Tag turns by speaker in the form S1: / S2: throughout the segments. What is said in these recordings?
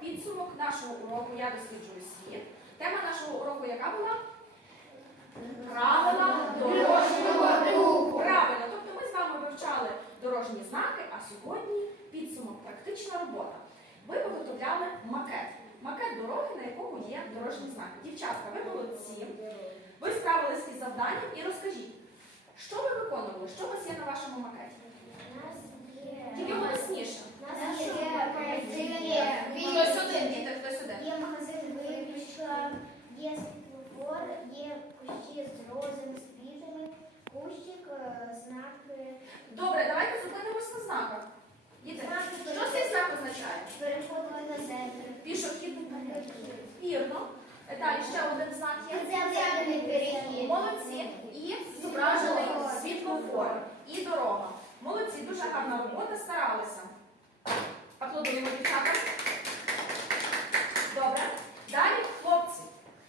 S1: підсумок нашого уроку «Я досліджую світ». Тема нашого уроку яка була? Правила дорожнього руху. Правильно, тобто ми з вами вивчали дорожні знаки, а сьогодні підсумок, практична робота. Ви виготовляли макет. Макет дороги, на якому є дорожні знаки. Дівчатка, ви молодці. Ви справились із завданням і розкажіть, що ви виконували, що у вас є на вашому макеті? Тільки голосніше. Хтось один, діти, хтось один.
S2: Є магазин випічка, є світлофор, є кущі з розами, з квітами, кущик, знаки.
S1: Добре, давайте зупинимось на знаках. Діти, що цей знак означає?
S2: Переходити на землю.
S1: Пішохідний перехід. Вірно. Далі ще один знак є.
S2: Підземний перехід.
S1: Молодці. І зображений світлофор. І дорога. Молодці, дуже гарна робота, старалися. Аплодуємо, дівчата. Добре. Далі, хлопці.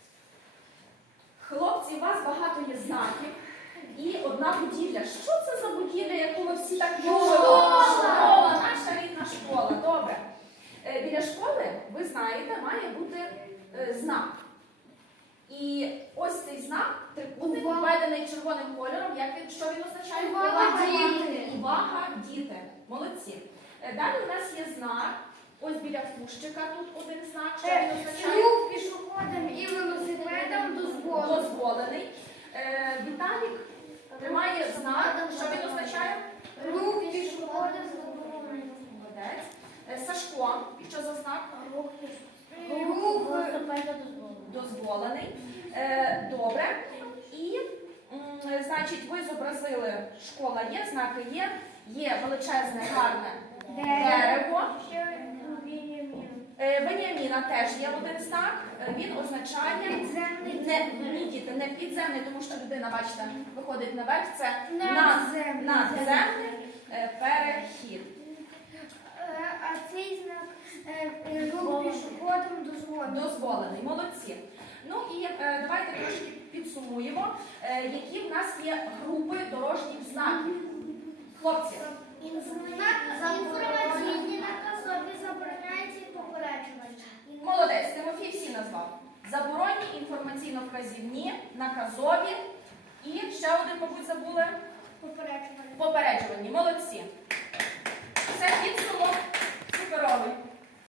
S1: Хлопці, у вас багато є знаків. І одна будівля. Що це за будівля, яку ми всі так любимо? Школа, наша рідна школа. Добре. Біля школи, ви знаєте, має бути знак. І ось цей знак, трикутник, введений червоним кольором, що він означає?
S2: Увага, діти!
S1: Увага, діти. Молодці. Далі у нас є знак, ось біля кущика тут один знак, що він означає?
S2: Рух пішоходам і велосипедам дозволений.
S1: Дозволений. Віталік тримає знак, що він означає?
S2: Рух пішоходам заборонений.
S1: Молодець. Сашко, що за знак?
S2: Рух велосипеда
S1: Дозволений. Добре. І, значить, ви зобразили, школа є, знаки є величезне, гарне дерево. Веніаміна теж є один знак. Він означає ні, діти, не підземний, тому що людина, бачите, виходить наверх. Це надземний перехід.
S2: А цей знак рух пішоходам дозволений.
S1: Дозволений. Молодці. Ну і давайте трошки підсумуємо, які в нас є групи дорожніх знаків. Хлопці.
S2: Інформаційні, наказові, забороняючі і попереджувачі.
S1: Молодець, Тимофій всі назвав. Заборонні, інформаційно-вказівні, наказові і ще один, мабуть, забули? Попереджувальні. Молодці. Все, підсумок суперовий.